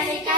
Gracias.